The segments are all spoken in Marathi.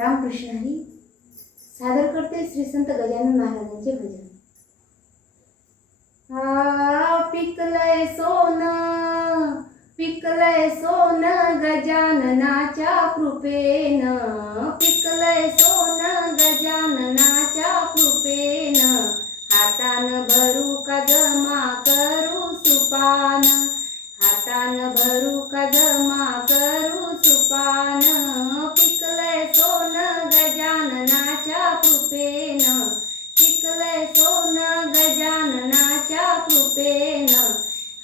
रामकृष्ण हरी सादर करते श्री संत गजानन महाराजांचे भजन। पिकलय सोन गजाननाच्या कृपेन, पिकलय सोन गजाननाच्या कृपेन, हातान भरू का जमा करू सुपान, हातान भरू का जमा करू सुपान, पिकलय सोन गजाननाच्या कृपेन, पिकलय सोन गजाननाच्या कृपेन,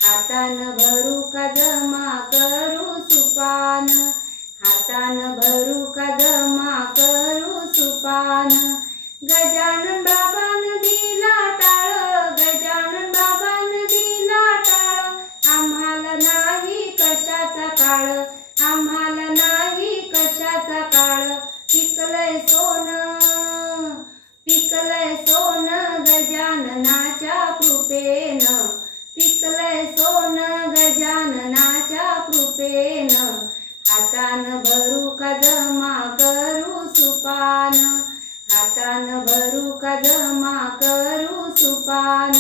हातान भरू का जमा करू सुपान, हातान भरू का जमा करू सुपान, गजानन बाबान दिला टाळ, गजानन बाबान दिला टाळ, आम्हाला नाही कशाचा काळ, आम्हाला नाही कशाचा काळ, पिकलय सोन, पिकलय सोन गजाननाच्या कृपेन, पिकलय सोन गजाननाच्या कृपेन, हातान भरू का जमा करू सुपान, हातान भरू का जमा करू सुपान,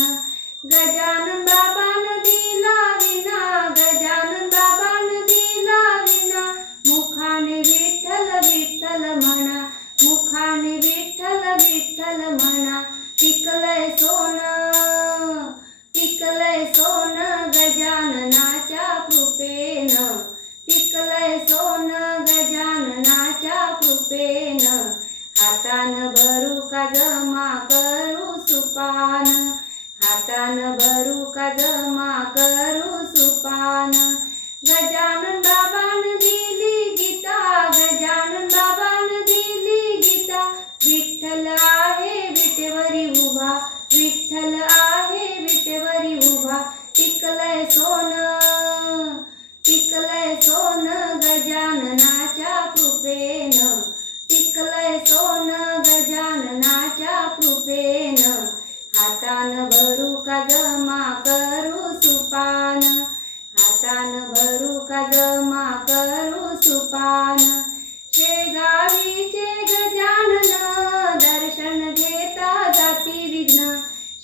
गजानन बाबान दिला विना, गजानन बाबान दिला विना, मुखाने विठ्ठल विठ्ठल म्हणा, मुखाने विठ्ठल विठ्ठल म्हणा, पिकलय सोन, पिकलय सोन गजाननाच्या कृपेन, पिकलय सोन गजाननाच्या कृपेन, हातान भरू का जमा करू सुपान, हातान भरू का जमा करू सुपान, गजानन बाबान दिली गीता, गजानन बाबान दिली गीता, विठ्ठल आहे विटेवरी उभा, विठ्ठल आहे विटेवरी उभा, पिकलय सोन, पिकलय सोन गजाननाच्या कृपेन, पिकलय सोन गजाननाच्या कृपेन, हातान भरू का जमा करू सुपान, हातान भरू का जमा करू सुपान, शेगावीचे गजानन दर्शन घेता जाती विघ्न,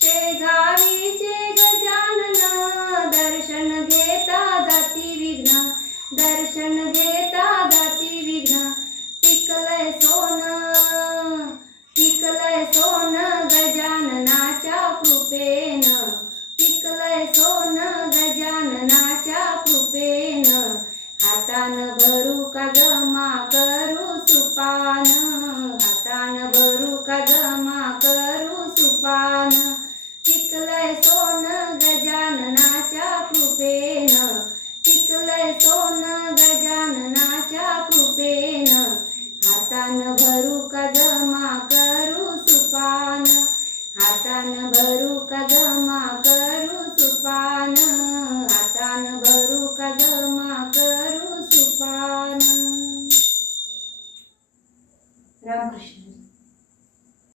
शेगावीचे गजानन दर्शन घेता जाती विघ्न, दर्शन घेता जाती विघ्न, पिकलय सोन, पिकलय सोन गजाननाच्या कृपेन, पिकलय सोन गजाननाच्या कृपेन, हातान भरू का जमा करू सुपान, हातान भरू का जमा करू सुपान, पिकलय सोन गजाननाच्या कृपेन, पिकलय सोन गजाननाच्या कृपेन, हातान भरू का जमा करू सुपान, हातान भरू का जमा करू सुपान, हातान भरू का जमा करू सुपान।